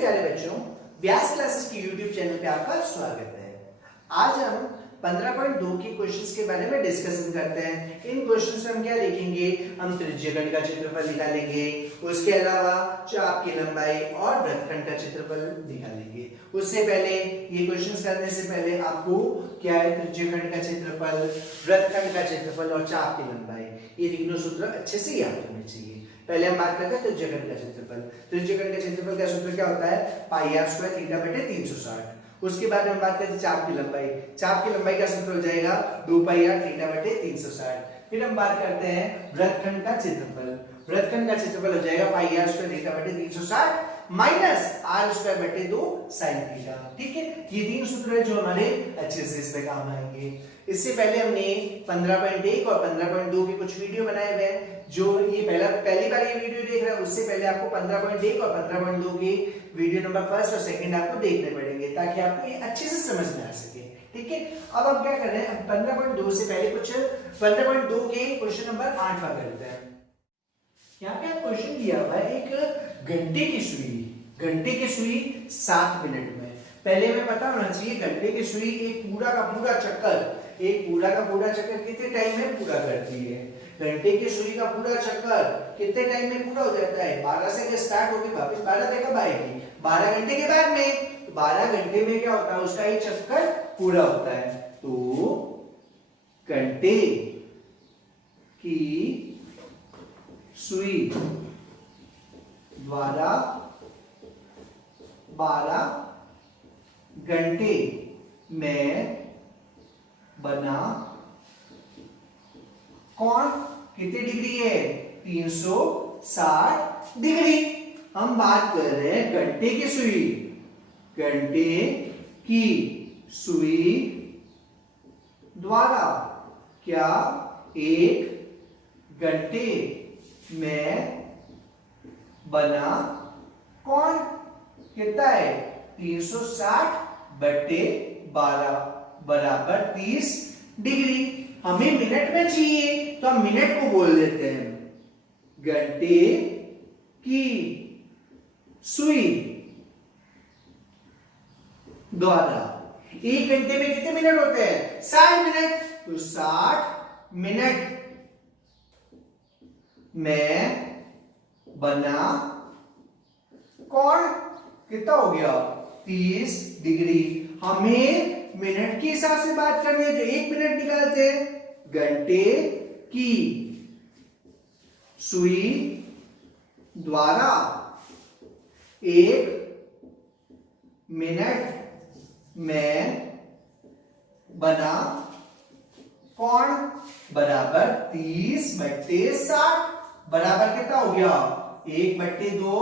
प्यारे बच्चों, व्यास क्लासेस की यूट्यूब चैनल पे आपका स्वागत है। आज हम 15.2 के क्वेश्चंस के बारे में डिस्कशन करते हैं। इन क्वेश्चंस में हम क्या लिखेंगे? हम त्रिज्यखंड का क्षेत्रफल निकालेंगे, उसके अलावा चाप की लंबाई और वृत्तखंड का क्षेत्रफल निकालेंगे। उससे पहले ये क्वेश्चंस करने से पहले आपको क्या है, त्रिज्यखंड का क्षेत्रफल, वृत्तखंड का क्षेत्रफल और चाप की लंबाई, ये तीनों सूत्र अच्छे से याद होने चाहिए। पहले हम बात करते हैं त्रिज्यखंड का क्षेत्रफल। त्रिज्यखंड का क्षेत्रफल का सूत्र क्या होता है? पाई आर स्क्वायर थीटा बटे 360। उसके बाद हम बात करते हैं चाप की लंबाई। चाप की लंबाई का सूत्र हो जाएगा 2 पाई आर थीटा बटे 360। फिर हम बात करते हैं वृत्तखंड का क्षेत्रफल। वृत्तखंड का क्षेत्रफल हो जाएगा पाई आर स्क्वायर थीटा बटे 360 माइनस आर स्क्वायर बटे 2 साइन थीटा। ठीक है, ये तीन सूत्र है जो हमारे अच्छे से इस पे काम आएंगे। इससे पहले हमने 15.1 और 15.2 के कुछ वीडियो बनाए हुए हैं। जो ये पहली बार ये वीडियो देख रहे हैं, उससे पहले आपको 15.1 और 15.2 के वीडियो नंबर फर्स्ट और सेकंड आपको देखने पड़ेंगे ताकि आपको ये अच्छे से समझ में आ सके। ठीक है, अब हम क्या कर रहे हैं, 15.2 से पहले कुछ 15.2 के क्वेश्चन नंबर 8 का करते हैं। यहाँ पे आप क्वेश्चन दिया हुआ है, एक घंटे की सुई, घंटे की सुई 7 मिनट में। पहले हमें पता होना चाहिए घंटे की सुई एक पूरा का पूरा चक्कर कितने टाइम में पूरा करती है। घंटे की सुई का पूरा चक्कर कितने टाइम में पूरा हो जाता है? 12 से स्टार्ट होकर वापस 12 पे कब आएगी? 12 घंटे के बाद में। तो 12 घंटे में क्या होता है, उसका एक चक्कर पूरा होता है। तो घंटे की सुई द्वारा 12 घंटे में बना कौन कितने डिग्री है? 360 डिग्री। हम बात कर रहे हैं घंटे की सुई, घंटे की सुई द्वारा क्या एक घंटे में बना कौन कितना है? 360 बटे 12 बराबर 30 डिग्री। हमें मिनट में चाहिए तो हम मिनट को बोल देते हैं घंटे की सुई द्वारा। एक घंटे में कितने मिनट होते हैं? 60 मिनट। तो 60 मिनट में बना कौन कितना हो गया? 30 डिग्री। हमें मिनट के हिसाब से बात करनी है तो 1 मिनट निकालते हैं। घंटे की सुई द्वारा 1 मिनट में बना कौन बराबर 30 बटे 60 बराबर कितना हो गया? 1 बटे 2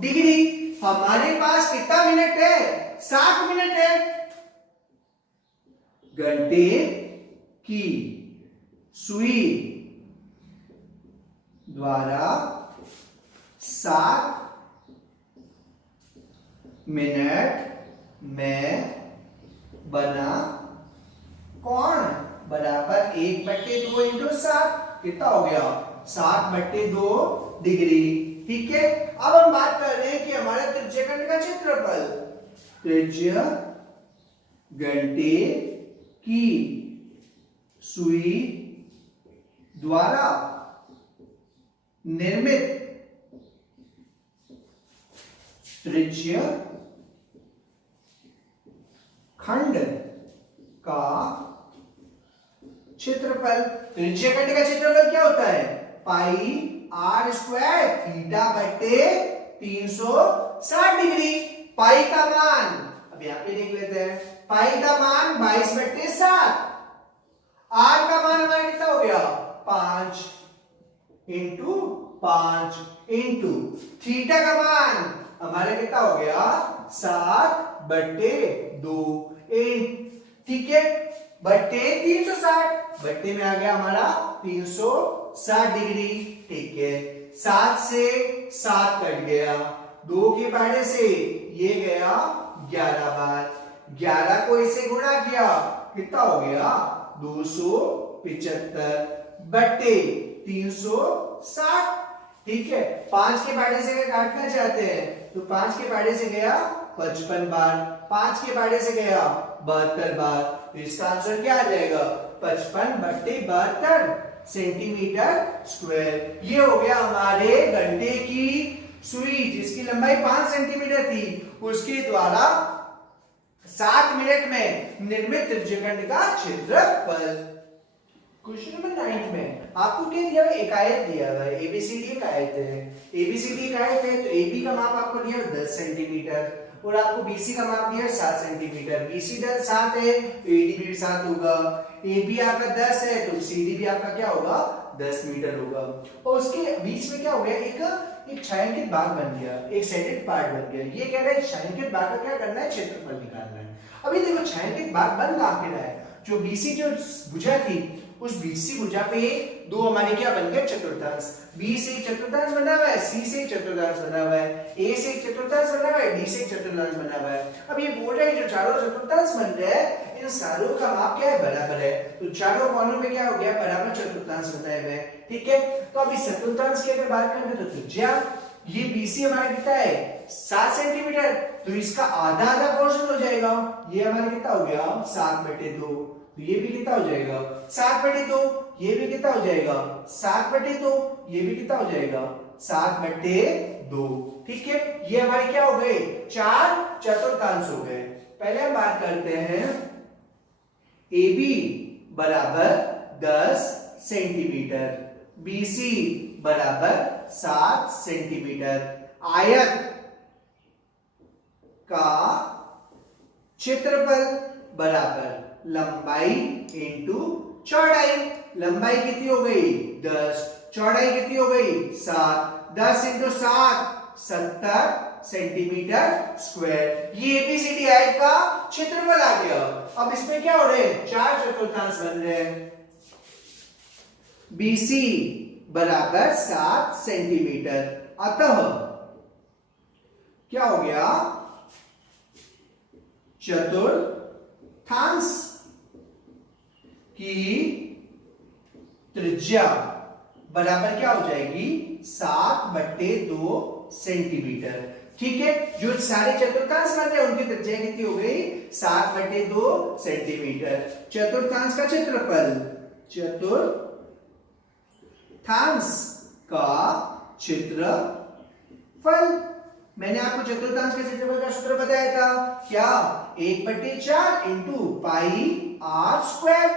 डिग्री। हमारे पास कितना मिनट है? 60 मिनट है। घंटे की सुई द्वारा 60 मिनट में बना कौन बराबर 1 बटे 2 इंटू 7 कितना हो गया? 60 बटे 2 डिग्री। ठीक है, अब हम बात कर रहे हैं कि हमारे त्रिज्यखंड का क्षेत्रफल। त्रिज्य घंटे की सुई द्वारा निर्मित त्रिज्य खंड का क्षेत्रफल। त्रिज्यखंड का क्षेत्रफल क्या होता है? पाई आर स्क्वायर थीटा बटे 360 डिग्री। पाई का मान अब यहां पे देख लेते हैं। पाई का मान 22 बटे 7। आर का मान हमारा कितना हो गया? 5 इंटू 5 इंटू थीटा का मान हमारा कितना हो गया? 7 बटे 2। ठीक है, बटे 360 बट्टे में आ गया हमारा 360 डिग्री। ठीक है, 7 से 7 कट गया, 2 के पहाड़े से ये गया 11 बार, 11 को इसे गुणा किया कितना हो गया? 275 बट्टे 360। ठीक है, 5 के पहाड़े से अगर काटना चाहते हैं तो 5 के पहाड़े से गया 55 बार, 5 के पहाड़े से गया 72 बार, तो इसका आंसर क्या आ जाएगा 55/72 सेंटीमीटर स्क्वायर। ये हो गया हमारे घंटे की सुई जिसकी लंबाई 5 सेंटीमीटर थी, उसके द्वारा 7 मिनट में निर्मित त्रिज्यखंड का क्षेत्रफल। क्वेश्चन नंबर 9 में आपको क्या दिया है, एक आयत दिया हुआ है, एबीसीडी एक आयत है, एबीसीडी एक आयत है, तो एबी का माप आपको दिया है 10 सेंटीमीटर और आपको बीसी का माप दिया है 7 सेंटीमीटर। बीसी 7 है तो एडी भी 7 होगा, एबी आपका 10 है तो सीडी भी आपका क्या होगा 10 मीटर होगा। और उसके बीच में क्या हो गया, एक छायांकित भाग बन गया, एक सेटेड पार्ट बन गया। ये कह रहा है छायांकित भाग का क्या करना है, क्षेत्रफल निकालना है। अभी देखो छायांकित भाग बन कहां के रहा है, जो बीसी जो भुजा थी उस बीसी भुजा पे दो हमारे क्या बन गए चतुर्थांश, बी से एक चतुर्थांश बना हुआ है, सी से एक चतुर्थांश बना हुआ है, ए से एक चतुर्थांश बना हुआ है, डी से एक चतुर्थांश बना हुआ है। अब ये बोल रहा है जो चारों चतुर्थांश बन रहे हैं इन सारों का माप क्या है, बराबर है, तो चारों कोनों पे क्या हो गया, बराबर चतुर्थांश बनाए हुए हैं। ठीक है, तो अब इस चतुर्थांश की अगर बात करें तो त्रिज्या ये बीसी हमारा कितना है 7 सेंटीमीटर, तो इसका आधा आधा पोर्शन हो जाएगा, ये हमारा कितना हो गया 7/2, तो ये भी कितना हो जाएगा 7/2, ये भी कितना हो जाएगा 7/2, ये भी कितना हो जाएगा 7/2। ठीक है, ये हमारे क्या हो गए 4 चतुर्थांश हो गए। पहले हम बात करते हैं AB बराबर 10 सेंटीमीटर, BC बराबर 7 सेंटीमीटर, आयत का क्षेत्रफल बराबर लंबाई इंटू चौड़ाई। लंबाई कितनी हो गई 10, चौड़ाई कितनी हो गई 7, 10 इंटू 7 70 सेंटीमीटर स्क्वायर। ये एबीसीडी आयत का क्षेत्रफल आ गया। अब इसमें क्या हो रहे हैं 4 चतुर्थांश बन रहे हैं। बीसी बराबर 7 सेंटीमीटर, अतः क्या हो गया चतुर्थांश की त्रिज्या बराबर क्या हो जाएगी 7/2 सेंटीमीटर। ठीक है, जो सारे चतुर्थांश बन रहे हैं उनकी त्रिज्या कितनी हो गई 7/2 सेंटीमीटर। चतुर्थांश का क्षेत्रफल, चतुर्थांश का क्षेत्रफल, मैंने आपको चतुर्थांश के क्षेत्रफल का सूत्र बताया था क्या, 1/4 into pi R square,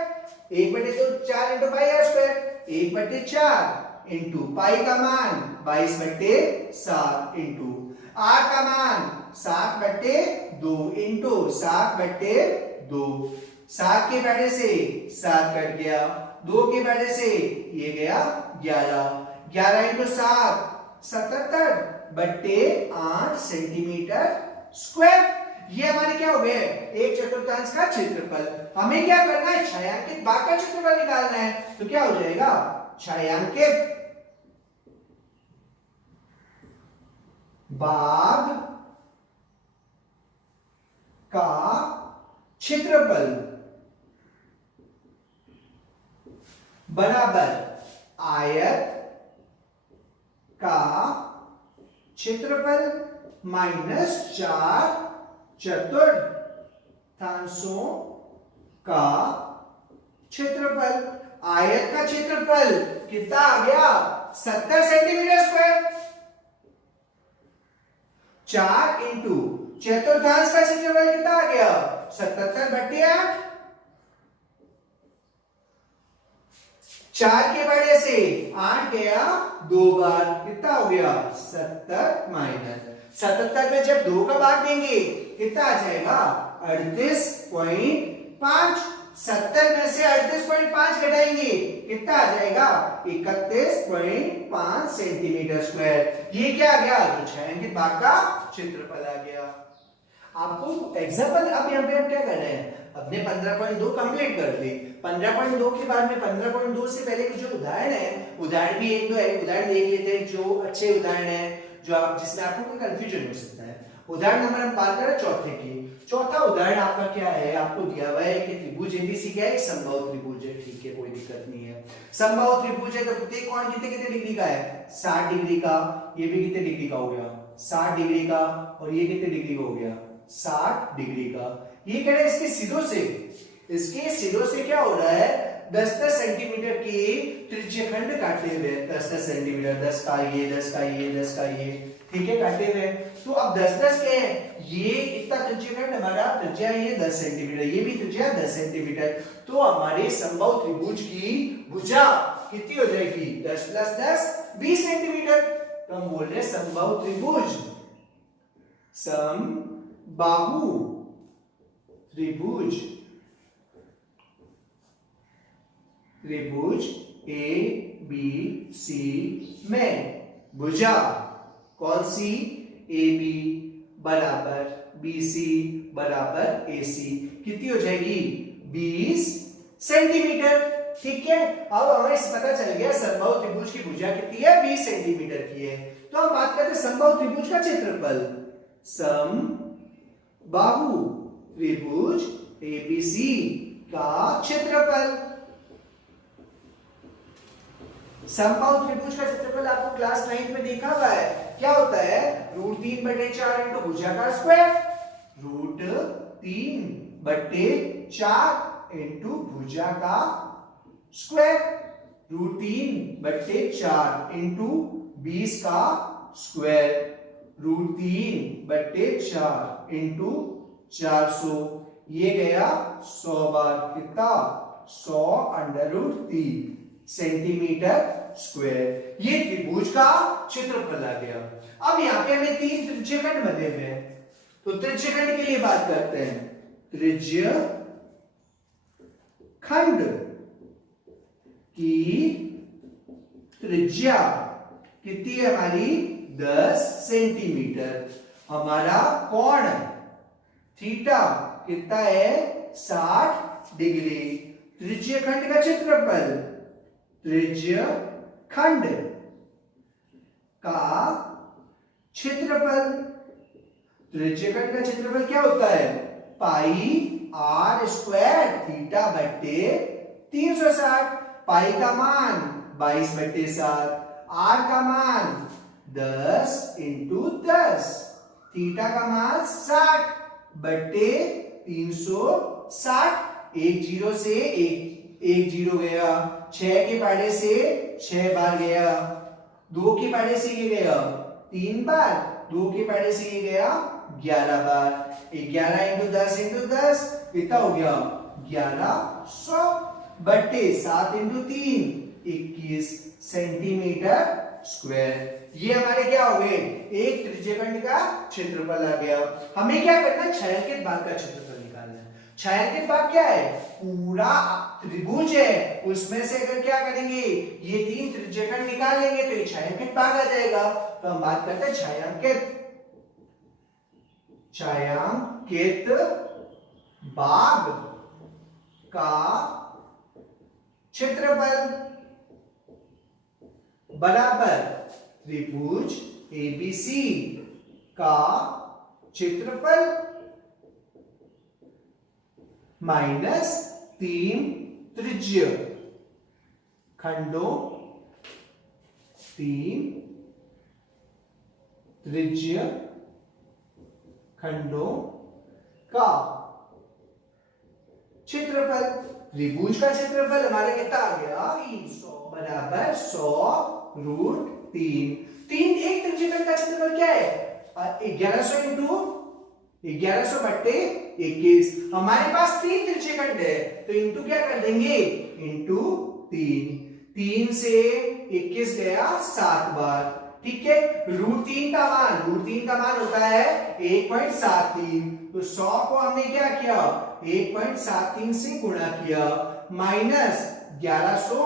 1/4 into pi R square, 1/4 into pi का मान 22/7 इंटू आर का मान 7/2 इंटू 7/2, 7 के बैठे से 7 कट गया, 2 के बैठे से ये गया 11, 11 इंटू 7 77/8 सेंटीमीटर स्क्वायर। ये हमारे क्या हो गए एक चतुर्थांश का क्षेत्रफल। हमें क्या करना है छायांकित भाग का क्षेत्रफल निकालना है, तो क्या हो जाएगा छायांकित भाग का क्षेत्रफल बराबर आयत का क्षेत्रफल माइनस 4 चतुर्थांशों का क्षेत्रफल। आयत का क्षेत्रफल कितना आ गया 70 सेंटीमीटर स्क्वायर, 4 इंटू चतुर्थांश का क्षेत्रफल कितना आ गया 77/8, 4 के बड़े से 8 गया 2 बार, कितना हो गया 70 माइनस 77 में जब 2 का भाग देंगे कितना आ जाएगा 38.5, 70 में से 38.5 घटाएंगे कितना आ जाएगा 31.5 सेंटीमीटर स्क्वायर। ये क्या आ गया तो छायांकित भाग का क्षेत्रफल आ गया। आपको एग्जाम्पल अब यहाँ पे हम क्या कर रहे हैं, अपने 15.2 कंप्लीट कर दी। 15.2 के बाद में 15.2 से पहले के जो उदाहरण है, उदाहरण भी 1-2 है, उदाहरण देख लेते हैं जो अच्छे उदाहरण है, जो आप जिसमें आपको कोई कंफ्यूजन हो सकता है। उदाहरण नंबर हम बात करें चौथे की। चौथा उदाहरण आपका क्या है, आपको दिया हुआ है कि त्रिभुज एबीसी क्या है, एक समबाहु त्रिभुज है। ठीक है, कोई दिक्कत नहीं है। समबाहु त्रिभुज है तो प्रत्येक कोण कितने कितने डिग्री का है 60 डिग्री का, ये भी कितने डिग्री का हो गया 60 डिग्री का, और ये कितने डिग्री का हो गया 60 डिग्री का। ये कह रहे हैं इसके सिरों से क्या हो रहा है 10-10 सेंटीमीटर की त्रिज्यखंड काटे हुए, 10-10 सेंटीमीटर, 10 का ये, 10 का ये, 10 का ये, ठीक है, काटे हुए। तो अब 10-10 के ये इतना त्रिज्यखंड हमारा त्रिज्या ये 10 सेंटीमीटर, ये भी त्रिज्या 10 सेंटीमीटर। तो हमारे समबाहु त्रिभुज की भुजा कितनी हो जाएगी 10 + 10 20 सेंटीमीटर। तो हम बोल रहे हैं समबाहु त्रिभुज त्रिभुज ए बी सी में भुजा कौन सी ए बी बराबर बी सी बराबर ए सी कितनी हो जाएगी 20 सेंटीमीटर। ठीक है, अब हमें पता चल गया समबाहु त्रिभुज की भुजा कितनी है 20 सेंटीमीटर की है। तो हम बात करते हैं समबाहु त्रिभुज का क्षेत्रफल। समबाहु त्रिभुज एबीसी का क्षेत्रफल। समबाहु त्रिभुज का क्षेत्रफल आपको क्लास 9 में देखा हुआ है, क्या होता है √3/4 इंटू भुजा का स्क्वायर, √3/4 इंटू भुजा का स्क्वायर, √3/4 इंटू 20 का स्क्वायर, √3/4 इंटू 400, ये गया 100 बार, कितना 100√3 सेंटीमीटर स्क्वायर। ये त्रिभुज का क्षेत्रफल आ गया। अब यहाँ पे हमें 3 त्रिज्यखंड बने हुए हैं, तो त्रिज्यखंड के लिए बात करते हैं। त्रिज्यखंड की त्रिज्या कितनी है हमारी 10 सेंटीमीटर। हमारा कोण थीटा कितना है 60 डिग्री। त्रिज्यखंड का क्षेत्रफल, त्रिज्यखंड का क्षेत्रफल, त्रिज्यखंड का क्षेत्रफल क्या होता है πr² थीटा बट्टे 360। पाई का मान 22/7, r का मान 10 इंटू 10, थीटा का मान 60 बट्टे 360। एक जीरो से एक जीरो गया, 6 के पाड़े से 6 बार गया, 2 के पाड़े से ये गया 3 बार, 2 के पाड़े से ये गया 11 बार। 11 इंटू 10 इंटू 10 कितना हो गया 1100 बट्टे 7 इंटू 3 21 सेंटीमीटर स्क्वायर। ये हमारे क्या हो गए एक त्रिज्यखंड का क्षेत्रफल आ गया। हमें क्या करना है छायांकित भाग का क्षेत्रफल निकालना है। छायांकित भाग क्या है पूरा त्रिभुज है, उसमें से अगर क्या करेंगे ये 3 त्रिज्यखंड निकाल लेंगे तो ये छायांकित भाग आ जाएगा। तो हम बात करते हैं छायांकित भाग का क्षेत्रफल बराबर त्रिभुज एबीसी का क्षेत्रफल माइनस 3 त्रिज्य खंडों, 3 त्रिज्य खंडों का क्षेत्रफल। त्रिभुज का क्षेत्रफल हमारा कितना आ गया 300 बराबर 100√3। एक त्रिज्यखंड का क्षेत्रफल क्या है 1100 इंटू 1100 बट्टे 21। हमारे पास 3 त्रिज्यखंड है तो इंटू क्या कर देंगे इंटू 3 से 21 गया 7 बार। ठीक है, √3 का मान होता है 1.73। तो 100 को हमने क्या किया 1.73 से गुणा किया माइनस 1100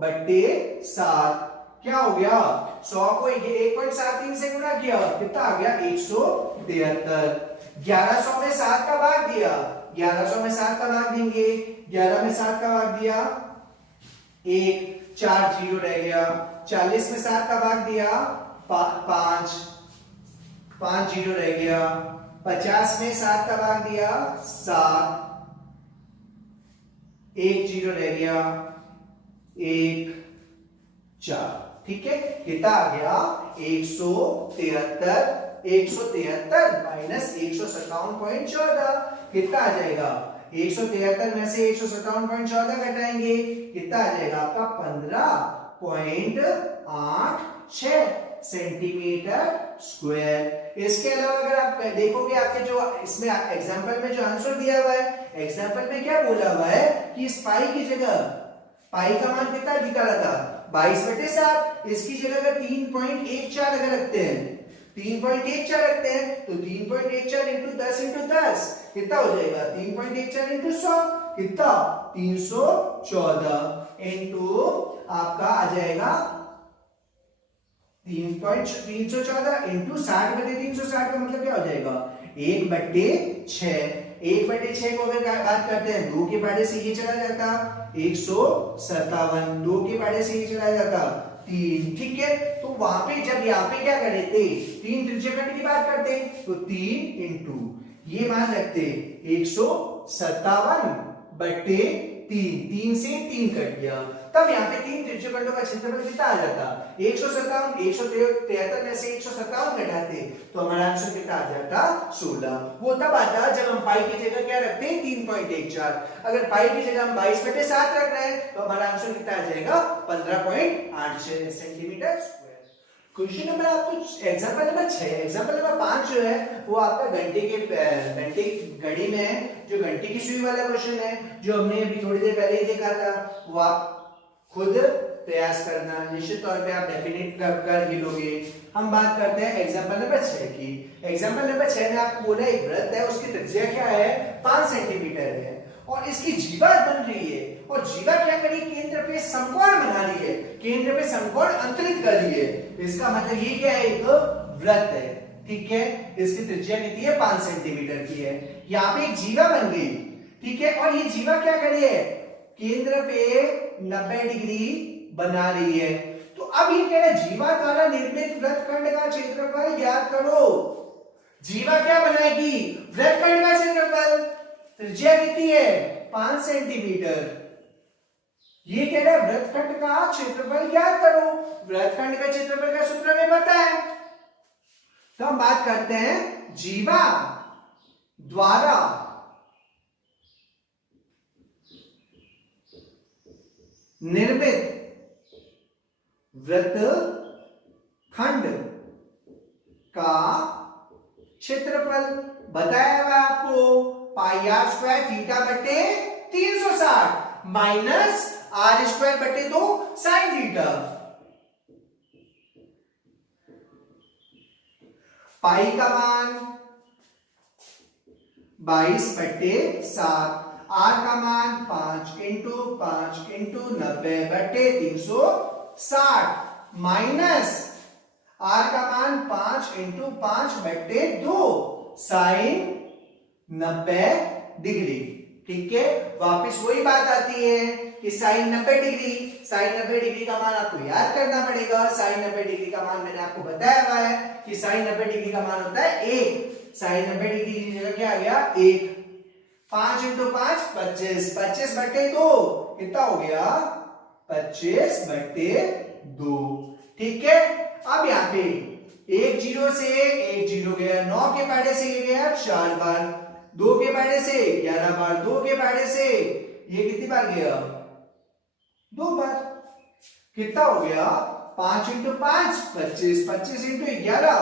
बट्टे 7 क्या हो गया 100 को 1.73 से गुणा किया कितना आ गया 173। 1100 में 7 का भाग दिया, 1100 में 7 का भाग देंगे, 11 में 7 का भाग दिया 1, 4 जीरो रह गया, 40 में 7 का भाग दिया 5 जीरो रह गया, 50 में 7 का भाग दिया 7, 1 जीरो रह गया 1 4। ठीक है, कितना आ गया 173 173 माइनस 157.14 कितना आ जाएगा? 173 में से 157.14 घटाएंगे, कितना आ जाएगा आपका? 15.86 सेंटीमीटर स्क्वायर। इसके अलावा अगर आप देखोगे आपके जो इसमें एग्जांपल में जो आंसर दिया हुआ है, एग्जांपल में क्या बोला हुआ है कि इस पाई की जगह पाई का मान कितना निकाला था? 22/7। इसकी जगह अगर 3.14 अगर रखते हैं, 3.14 रखते हैं तो 3.14 इंटू 10 कितना हो जाएगा? 3.14 इंटू 100 कितना? 314 इंटू आपका आ जाएगा 3.314 इंटू 60/360 का मतलब क्या हो जाएगा? 1/6। 1/6 को अगर बात करते हैं 2 के पहाड़े से ये चला जाता 157, 2 के पहाड़े से ये चला जाता 3। ठीक है, तो वहां पे जब यहाँ पे क्या करे थे? 3 त्रिज्यखंड की बात करते तो 3 इंटू ये मान रखते 157/3। 3 से 3 कट गया, तब यहाँ पे 3 त्रिज्यखंडों का क्षेत्रफल कितना आ जाता? 157। 173 में से 157 घटाते तो हमारा आंसर कितना आ जाता? 16। वो तब आता जब हम पाई की जगह क्या रखते हैं? 3.14। अगर पाई की जगह हम 22/7 रख रहे हैं तो हमारा आंसर कितना आ जाएगा? 15.86 सेंटीमीटर स्क्वायर। क्वेश्चन नंबर आपको एग्जांपल नंबर 6, एग्जांपल नंबर 5 जो है वो आपका घंटे घड़ी में है, जो घंटे की सुई वाला क्वेश्चन है, जो हमने अभी थोड़ी देर पहले ही देखा था। वो आप खुद प्रयास करना, निश्चित तौर पे आप डेफिनेट कर ही लोगे। हम बात करते हैं एग्जांपल नंबर 6 की। एग्जांपल नंबर 6 में आपको बोला एक वृत्त है, उसकी त्रिज्या क्या है? 5 सेंटीमीटर है और इसकी जीवा बन रही है, और जीवा क्या करी? केंद्र पे समकोण बना रही है, केंद्र पे समकोण अंतरित कर रही है। इसका मतलब ये क्या है? एक वृत्त है। ठीक है, इसकी त्रिज्या कितनी है? 5 सेंटीमीटर की है। यहाँ पे एक जीवा बन गई। ठीक है, और ये जीवा क्या करी है? केंद्र पे 90 डिग्री बना रही है। तो अब ये कह रहा है जीवा द्वारा निर्मित वृत्तखंड का क्षेत्रफल ज्ञात करो। जीवा क्या बनाएगी? वृत्तखंड का क्षेत्रफल। त्रिज्या कितनी है? 5 सेंटीमीटर। ये कह रहा है वृत्तखंड का क्षेत्रफल ज्ञात करो। वृत्तखंड का क्षेत्रफल का सूत्र हमें पता है, तो हम बात करते हैं जीवा द्वारा निर्मित वृत्तखंड का क्षेत्रफल बताया हुआ आपको πr² θ/360 minus r²/2 sin theta. पाई का मान 22/7, r का मान 5 इंटू 90/360 माइनस r का मान 5 इंटू 5/2 साइन 90 डिग्री। ठीक है, वापस वही बात आती है कि साइन 90 डिग्री का मान आपको याद करना पड़ेगा। साइन 90 डिग्री का मान मैंने आपको बताया हुआ है कि साइन 90 डिग्री का मान होता है 1। साइन 90 डिग्री की जगह क्या आ गया? 1। 5 इंटू 5 25, 25/2 कितना हो गया? 25/2। ठीक है, अब यहाँ पे 1 0 से 1 0 गया, 9 के पहाड़े से ये गया 4 बार, 2 के पहाड़े से 11 बार, 2 के पहाड़े से ये कितनी बार गया? 2 बार। कितना हो गया? 5 इंटू 5 25, 25 इंटू 11,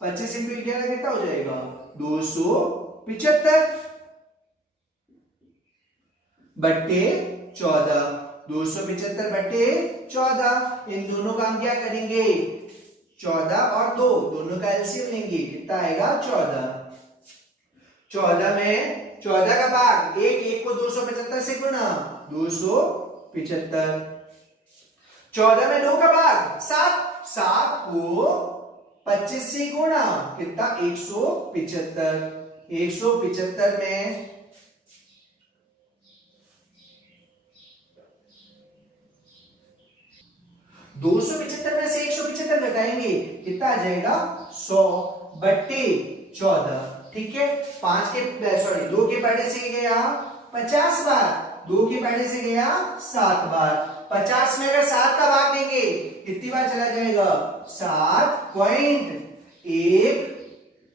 25 इंटू 11 कितना हो जाएगा? 275/14, 275/14। इन दोनों का हम क्या करेंगे? 14 और 2 दोनों का एलसीएम लेंगे, कितना आएगा? 14। 14 में 14 का भाग 1 को 275 से गुना 275। 14 में 2 का भाग 7 को 25 से गुना कितना? 175। 175 में 275 में से 175 घटाएंगे, कितना आ जाएगा? 100/14। ठीक है, 2 के पहाड़े से गया 50 बार, 2 के पहाड़े से गया 7 बार। 50 में अगर 7 का भाग देंगे कितनी बार चला जाएगा? 7.1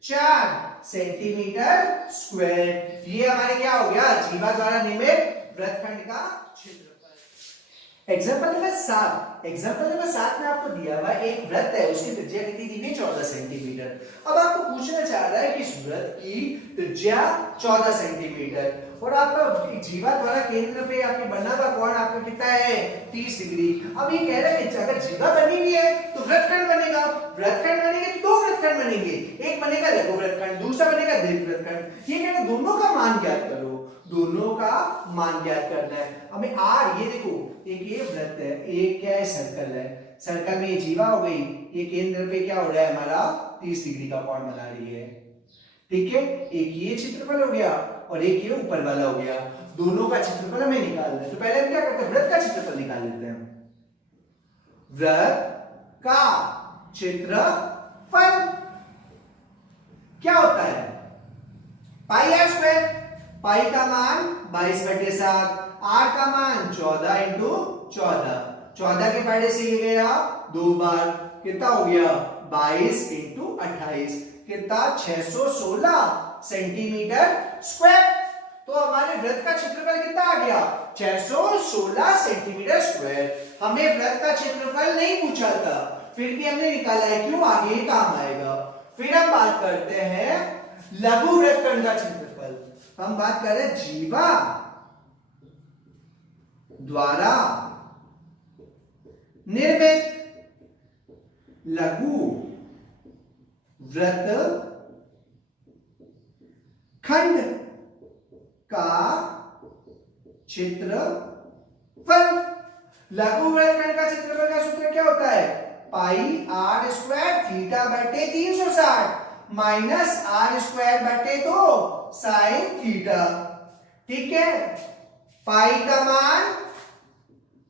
4 सेंटीमीटर स्क्वायर। ये हमारे क्या हो गया, जीवा द्वारा निर्मित वृत्तखंड का क्षेत्रफल। एग्जाम्पल नंबर 7 में आपको दिया हुआ एक वृत्त है, उसकी त्रिज्या कितनी दी हुई, 14 सेंटीमीटर। अब आपको पूछना चाह रहा है कि इस वृत्त की त्रिज्या 14 सेंटीमीटर और आपका जीवा द्वारा केंद्र पे आपके बना हुआ कोण आपका कितना है, 30 डिग्री। अब ये कह रहा है कि अगर जीवा बनी हुई है तो वृत्तखंड बनेगा, वृत्तखंड बनेंगे तो दो वृत्तखंड बनेंगे, एक बनेगा लघु वृत्तखंड, दूसरा बनेगा दीर्घ वृत्तखंड। ये कह रहा है दोनों का मान ज्ञात करो, दोनों का मान ज्ञात करना है हमें। आर ये देखो, एक ये वृत्त है, एक क्या है, सर्कल है, सर्कल में ये जीवा हो गई, ये केंद्र पे क्या हो रहा है हमारा, 30 डिग्री का कोण बना रही है, ठीक है। एक ये क्षेत्रफल हो गया और एक ये ऊपर वाला हो गया, दोनों का क्षेत्रफल हमें निकालना है। तो पहले हम क्या करते हैं, वृत्त का क्षेत्रफल निकाल लेते हैं। वृत्त का क्षेत्रफल क्या होता है, पाई आर स्क्वायर। पाई का मान 22/7, आर का मान 14 इंटू 14, 14 के पहाड़े से ये गया 2 बार, कितना हो गया 22 इंटू 28, कितना 616 सेंटीमीटर स्क्वायर। तो हमारे वृत्त का क्षेत्रफल कितना आ गया, 616 सेंटीमीटर स्क्वायर। हमें वृत्त का क्षेत्रफल नहीं पूछा था, फिर भी हमने निकाला है, क्यों, आगे काम आएगा। फिर हम बात करते हैं लघु वृत्तखंड का क्षेत्रफल। हम बात कर रहे हैं जीवा द्वारा निर्मित लघु वृत्तखंड का क्षेत्रफल। लघु वृत्तखंड का क्षेत्रफल का सूत्र क्या होता है, पाई आर स्क्वायर थीटा बटे 360 माइनस आर स्क्वायर बटे 2 साइन थीटा, ठीक है। पाई का मान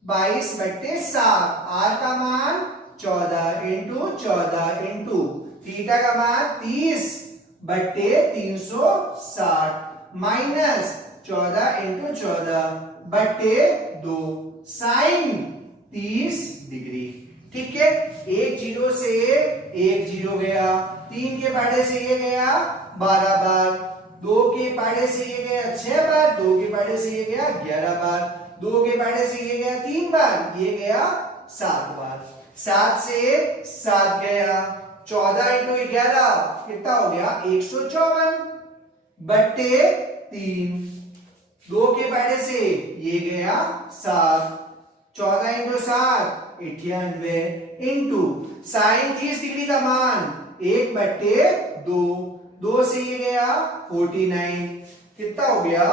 22/7, आर का मान 14 इंटू 14 इंटू थीटा का मान 30/360 माइनस 14 इंटू 14 बटे 2 साइन 30 डिग्री, ठीक है। एक जीरो से एक जीरो गया, 3 के पहाड़े से ये गया 12 बार, 2 के पहाड़े से ये गया 6 बार, 2 के पहाड़े से ये गया 11 बार, 2 के पहाड़े से ये गया 3 बार, ये गया 7 बार, 7 से 7 गया, 14 इंटू 11 कितना हो गया 154 बट्टे 3, 2 के पहाड़े से ये गया 7, 14 इंटू 7 98 इंटू साइन 30 डिग्री का मान 1/2, 2 से ये गया 49, कितना हो गया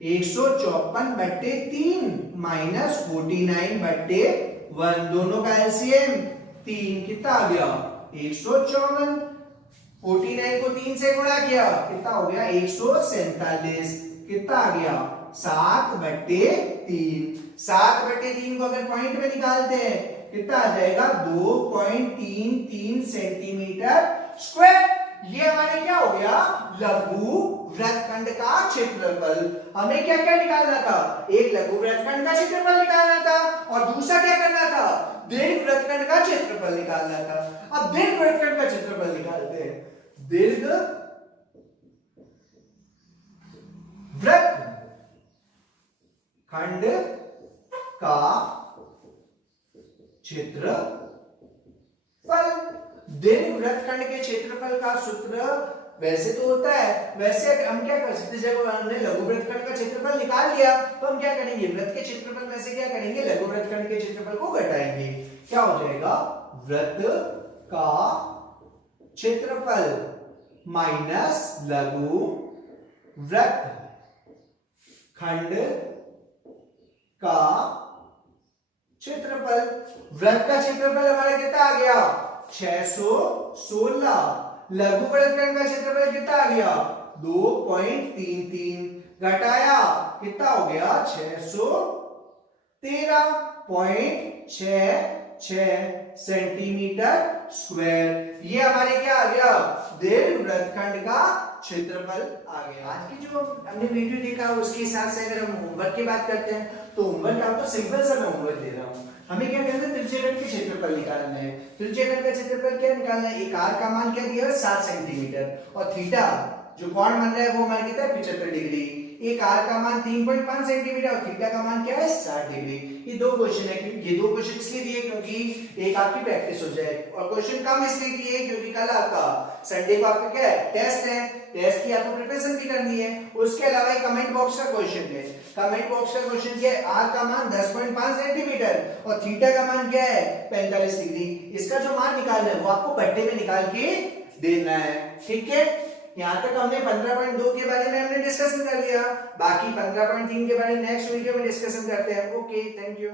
154/3 माइनस 49/1, दोनों का एलसीएम 3, कितना आ गया 154। 49 को 3 से गुणा किया, कितना हो गया 147, कितना आ गया 7/3। 7/3 को अगर पॉइंट में निकालते हैं कितना आ जाएगा 2.33 सेंटीमीटर स्क्वायर। ये हमारे क्या हो गया लघु वृत्तखंड का क्षेत्रफल। हमें क्या क्या निकालना था, एक लघु वृत्तखंड का क्षेत्रफल निकालना था और दूसरा क्या करना था, दीर्घ वृत्तखंड का क्षेत्रफल निकालना था। अब दीर्घ वृत्तखंड का क्षेत्रफल निकालते हैं। दीर्घ वृत्तखंड का क्षेत्रफल। दीर्घ वृत्तखंड के क्षेत्रफल का सूत्र वैसे तो होता है, वैसे हम क्या कर सकते हैं, जब हमने लघु वृत्तखंड का क्षेत्रफल निकाल लिया तो हम क्या करेंगे, वृत्त के क्षेत्रफल में से क्या करेंगे, लघु वृत्तखंड के क्षेत्रफल को घटाएंगे। क्या हो जाएगा वृत्त का क्षेत्रफल माइनस लघु वृत्तखंड का क्षेत्रफल। वृत्त का क्षेत्रफल हमारा कितना आ गया 616, लघु वृत्तखंड का क्षेत्रफल कितना आ गया 2.33, घटाया कितना हो गया 613.66 सेंटीमीटर स्क्वायर। ये हमारे क्या आ गया दीर्घ वृत्तखंड का क्षेत्रफल आ गया। आज की जो हमने वीडियो देखा उसके हिसाब से अगर हम होमवर्क की बात करते हैं तो होमवर्क आपको सिंपल सा मैं होमवर्क दे रहा हूं हमें क्या करना है, त्रिज्यखंड के क्षेत्रफल निकालना है। त्रिज्यखंड का क्षेत्रफल क्या निकालना है, एक आर का मान क्या दिया है 7 सेंटीमीटर और थीटा जो कोण बन रहा है वो हमारा कितना है 75 डिग्री। एक आर का मान 3.5 सेंटीमीटर और थीटा का मान क्या है 60 डिग्री। ये दो क्वेश्चन है, ये दो क्वेश्चन इसलिए दिए क्योंकि एक आपकी प्रैक्टिस हो जाए और क्वेश्चन कम इसलिए दिए क्योंकि कल आपका संडे को आपका क्या है टेस्ट है, टेस्ट की आपको प्रिपरेशन भी करनी है। उसके अलावा एक कमेंट बॉक्स का क्वेश्चन है, कमेंट बॉक्स का क्वेश्चन क्या है, आर का मान 10.5 सेंटीमीटर और थीटा का मान क्या है 45 डिग्री। इसका जो मान निकालना है वो आपको पट्टे में निकाल के देना है। ठीक है, यहाँ तक हमने 15.2 के बारे में हमने डिस्कशन कर लिया, बाकी 15.3 के बारे में नेक्स्ट वीडियो में डिस्कशन करते हैं। Okay, thank you.